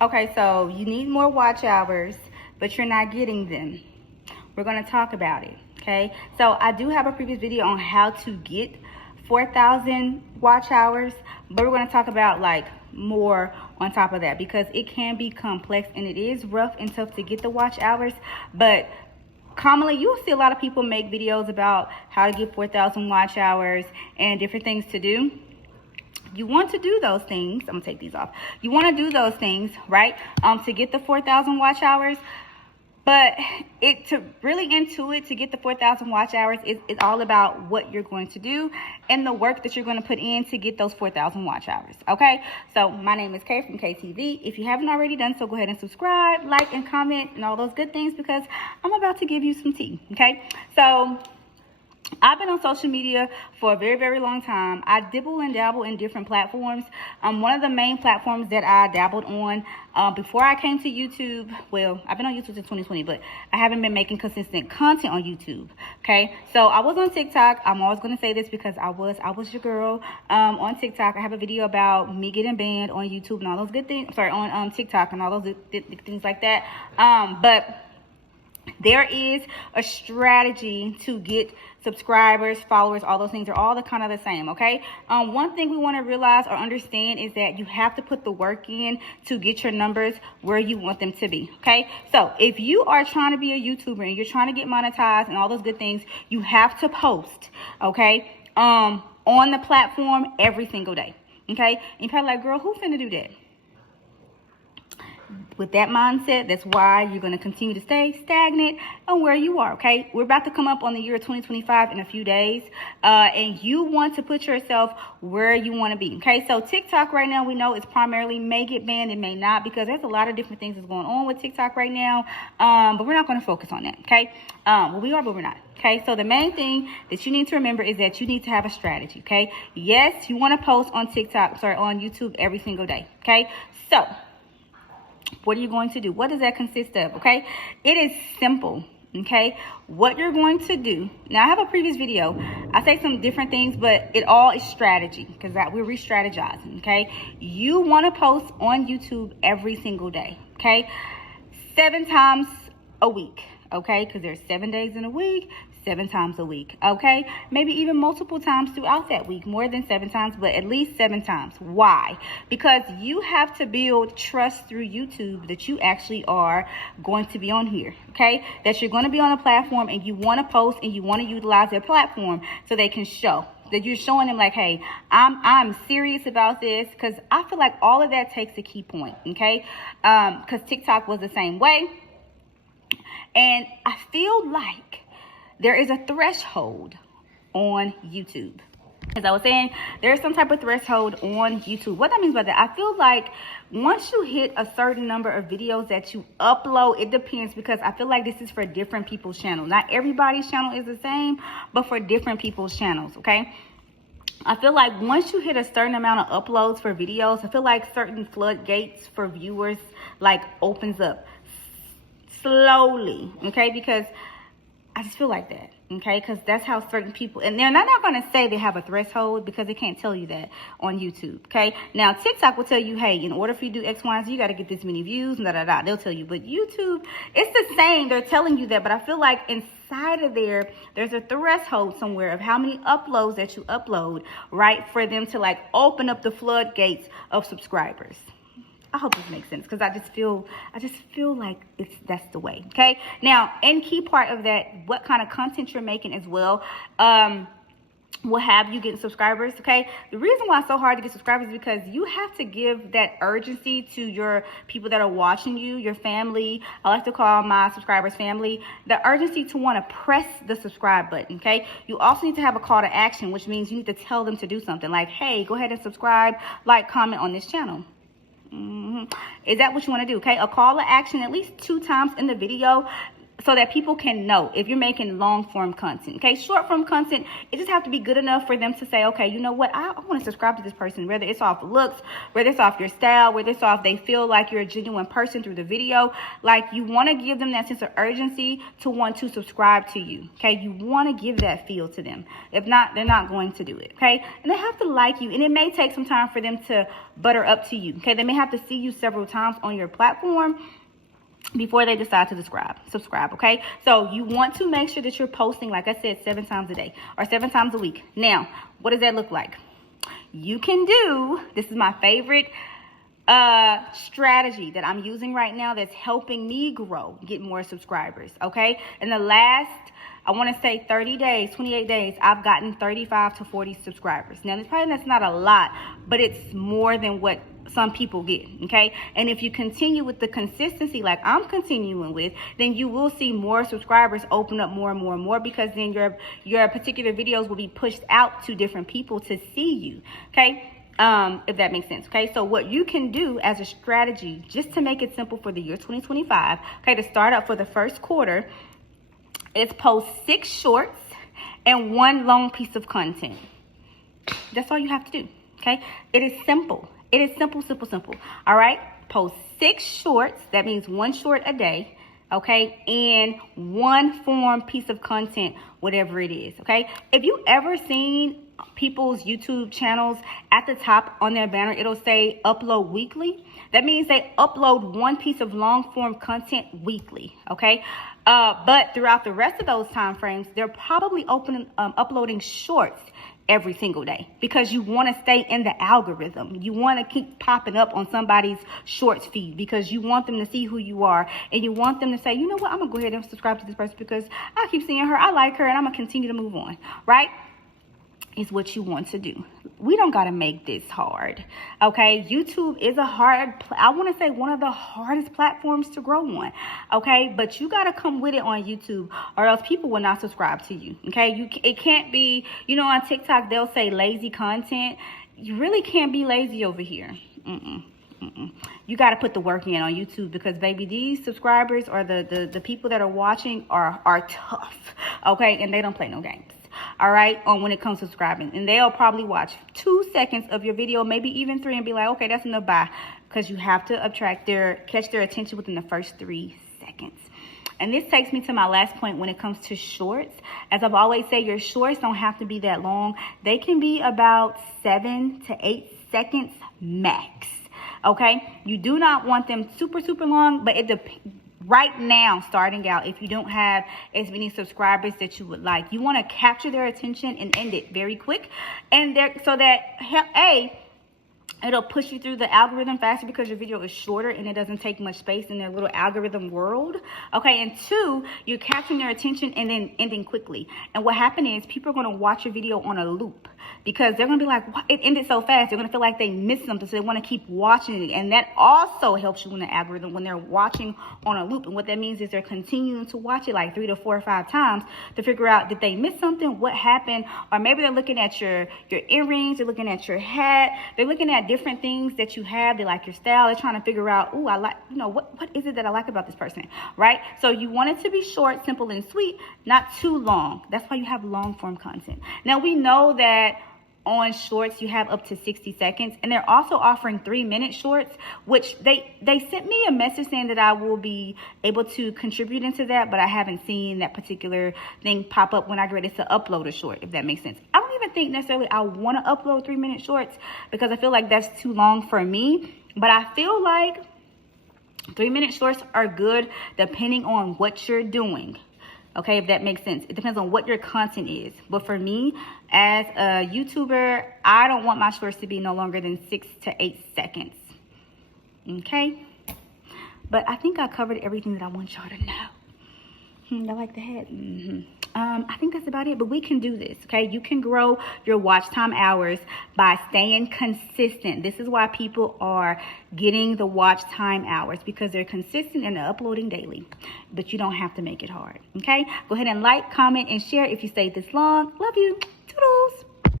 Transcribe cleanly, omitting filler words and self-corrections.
Okay, so you need more watch hours, but you're not getting them. We're going to talk about it, okay? So I do have a previous video on how to get 4,000 watch hours, but we're going to talk about like more on top of that because it can be complex and it is rough and tough to get the watch hours. But commonly you'll see a lot of people make videos about how to get 4,000 watch hours and different things to do. You want to do those things. I'm gonna take these off. You want to do those things, right? To get the 4,000 watch hours. But to really into it, to get the 4,000 watch hours, it's all about what you're going to do and the work that you're going to put in to get those 4,000 watch hours. Okay. So my name is Kay from KTV. If you haven't already done so, go ahead and subscribe, like, and comment, and all those good things because I'm about to give you some tea. Okay. So I've been on social media for a very, very long time. I dibble and dabble in different platforms. One of the main platforms that I dabbled on before I came to YouTube, well, I've been on YouTube since 2020, but I haven't been making consistent content on YouTube. Okay, so I was on TikTok. I'm always going to say this because I was your girl on TikTok. I have a video about me getting banned on YouTube and all those good things. Sorry, on TikTok and all those things like that. But there is a strategy to get subscribers, followers, all those things are all kind of the same, okay? One thing we want to realize or understand is that you have to put the work in to get your numbers where you want them to be, okay? So if you are trying to be a YouTuber and you're trying to get monetized and all those good things, you have to post, okay, on the platform every single day, okay? And you're probably like, girl, who finna do that? With that mindset, that's why you're going to continue to stay stagnant on where you are, okay? We're about to come up on the year 2025 in a few days, and you want to put yourself where you want to be, okay? So TikTok right now, we know it's primarily may get banned, it may not, because there's a lot of different things that's going on with TikTok right now, but we're not going to focus on that, okay? Well, we are, but we're not, okay? So the main thing that you need to remember is that you need to have a strategy, okay? Yes, you want to post on on YouTube every single day, okay? So what are you going to do? What does that consist of? Okay, it is simple. Okay, what you're going to do now, I have a previous video, I say some different things, but it all is strategy because we're re-strategizing. Okay, you want to post on YouTube every single day, okay, 7 times a week, okay, because there's 7 days in a week, 7 times a week, okay? Maybe even multiple times throughout that week, more than 7 times, but at least 7 times. Why? Because you have to build trust through YouTube that you actually are going to be on here, okay? That you're going to be on a platform and you want to post and you want to utilize their platform so they can show that you're showing them like, hey, I'm serious about this, because I feel like all of that takes a key point, okay? Because TikTok was the same way. And I feel like there is a threshold on YouTube. As I was saying, there's some type of threshold on YouTube. What that means by that, I feel like once you hit a certain number of videos that you upload, it depends, because I feel like this is for different people's channels. Not everybody's channel is the same, but for different people's channels, okay? I feel like once you hit a certain amount of uploads for videos, I feel like certain floodgates for viewers like opens up slowly, okay? Because I just feel like that, okay? Because that's how certain people, and they're not going to say they have a threshold because they can't tell you that on YouTube, okay? Now, TikTok will tell you, hey, in order for you to do X, Y, and Z, you got to get this many views, and da-da-da. They'll tell you. But YouTube, it's the same. They're telling you that, but I feel like inside of there's a threshold somewhere of how many uploads that you upload, right, for them to, like, open up the floodgates of subscribers. I hope this makes sense, because I just feel like that's the way, okay? Now, and key part of that, what kind of content you're making as well, will have you getting subscribers, okay? The reason why it's so hard to get subscribers is because you have to give that urgency to your people that are watching you, your family. I like to call my subscribers family. The urgency to want to press the subscribe button, okay? You also need to have a call to action, which means you need to tell them to do something like, hey, go ahead and subscribe, like, comment on this channel. Is that what you want to do? Okay, a call to action at least 2 times in the video. so that people can know if you're making long form content. Okay, short form content, it just have to be good enough for them to say, okay, you know what, I want to subscribe to this person, whether it's off looks, whether it's off your style, whether it's off they feel like you're a genuine person through the video. Like, you want to give them that sense of urgency to want to subscribe to you. Okay, you want to give that feel to them. If not, they're not going to do it. Okay, and they have to like you, and it may take some time for them to butter up to you. Okay, they may have to see you several times on your platform before they decide to subscribe. Okay, so you want to make sure that you're posting, like I said, 7 times a day or 7 times a week. Now, what does that look like? You can do, this is my favorite strategy that I'm using right now that's helping me grow, get more subscribers. Okay, in the last, I want to say 30 days, 28 days, I've gotten 35 to 40 subscribers. Now, that's not a lot, but it's more than what some people get. Okay, and if you continue with the consistency like I'm continuing with, then you will see more subscribers open up more and more and more, because then your particular videos will be pushed out to different people to see you. Okay, if that makes sense. Okay, so what you can do as a strategy, just to make it simple for the year 2025, okay, to start up for the first quarter, is post 6 shorts and 1 long piece of content. That's all you have to do. Okay, it is simple. It is simple, simple, simple. All right, post 6 shorts. That means 1 short a day. Okay, and 1 form piece of content, whatever it is. Okay, if you ever seen people's YouTube channels, at the top on their banner, it'll say upload weekly. That means they upload 1 piece of long form content weekly. Okay, but throughout the rest of those time frames, they're probably uploading shorts every single day, because you want to stay in the algorithm. You want to keep popping up on somebody's shorts feed, because you want them to see who you are, and you want them to say, you know what, I'm gonna go ahead and subscribe to this person because I keep seeing her, I like her, and I'm gonna continue to move on. Right? Is what you want to do. We don't got to make this hard. Okay, YouTube is I want to say one of the hardest platforms to grow on. Okay, but you got to come with it on YouTube, or else people will not subscribe to you. Okay, it can't be, on TikTok they'll say lazy content. You really can't be lazy over here. You got to put the work in on YouTube, because baby, these subscribers or the people that are watching are tough. Okay, and they don't play no games. All right, when it comes to subscribing, and they'll probably watch 2 seconds of your video, maybe even 3, and be like, okay, that's enough, bye, because you have to catch their attention within the first 3 seconds. And this takes me to my last point when it comes to shorts. As I've always said, your shorts don't have to be that long. They can be about 7 to 8 seconds max. Okay, you do not want them super long, but it depends. Right now, starting out, if you don't have as many subscribers that you would like, you want to capture their attention and end it very quick, and so that it'll push you through the algorithm faster, because your video is shorter and it doesn't take much space in their little algorithm world. Okay, and 2, you're capturing their attention and then ending quickly. And what happened is people are going to watch your video on a loop, because they're going to be like, what? It ended so fast. They're going to feel like they missed something, so they want to keep watching it. And that also helps you in the algorithm when they're watching on a loop. And what that means is they're continuing to watch it like 3 to 4 or 5 times to figure out, did they miss something? What happened? Or maybe they're looking at your earrings, they're looking at your hat, they're looking at different things that you have. They like your style. They're trying to figure out, oh, I like, what is it that I like about this person, right? So you want it to be short, simple, and sweet, not too long. That's why you have long form content. Now, we know that on shorts you have up to 60 seconds, and they're also offering 3-minute shorts, which they sent me a message saying that I will be able to contribute into that, but I haven't seen that particular thing pop up when I get ready to upload a short, if that makes sense. I don't even think necessarily I want to upload 3-minute shorts, because I feel like that's too long for me, but I feel like 3-minute shorts are good depending on what you're doing. Okay, if that makes sense. It depends on what your content is. But for me, as a YouTuber, I don't want my shorts to be no longer than 6 to 8 seconds. Okay? But I think I covered everything that I want y'all to know. I like the hat. I think that's about it, but we can do this, okay? You can grow your watch time hours by staying consistent. This is why people are getting the watch time hours, because they're consistent and they're uploading daily. But you don't have to make it hard, okay? Go ahead and like, comment, and share if you stayed this long. Love you. Toodles.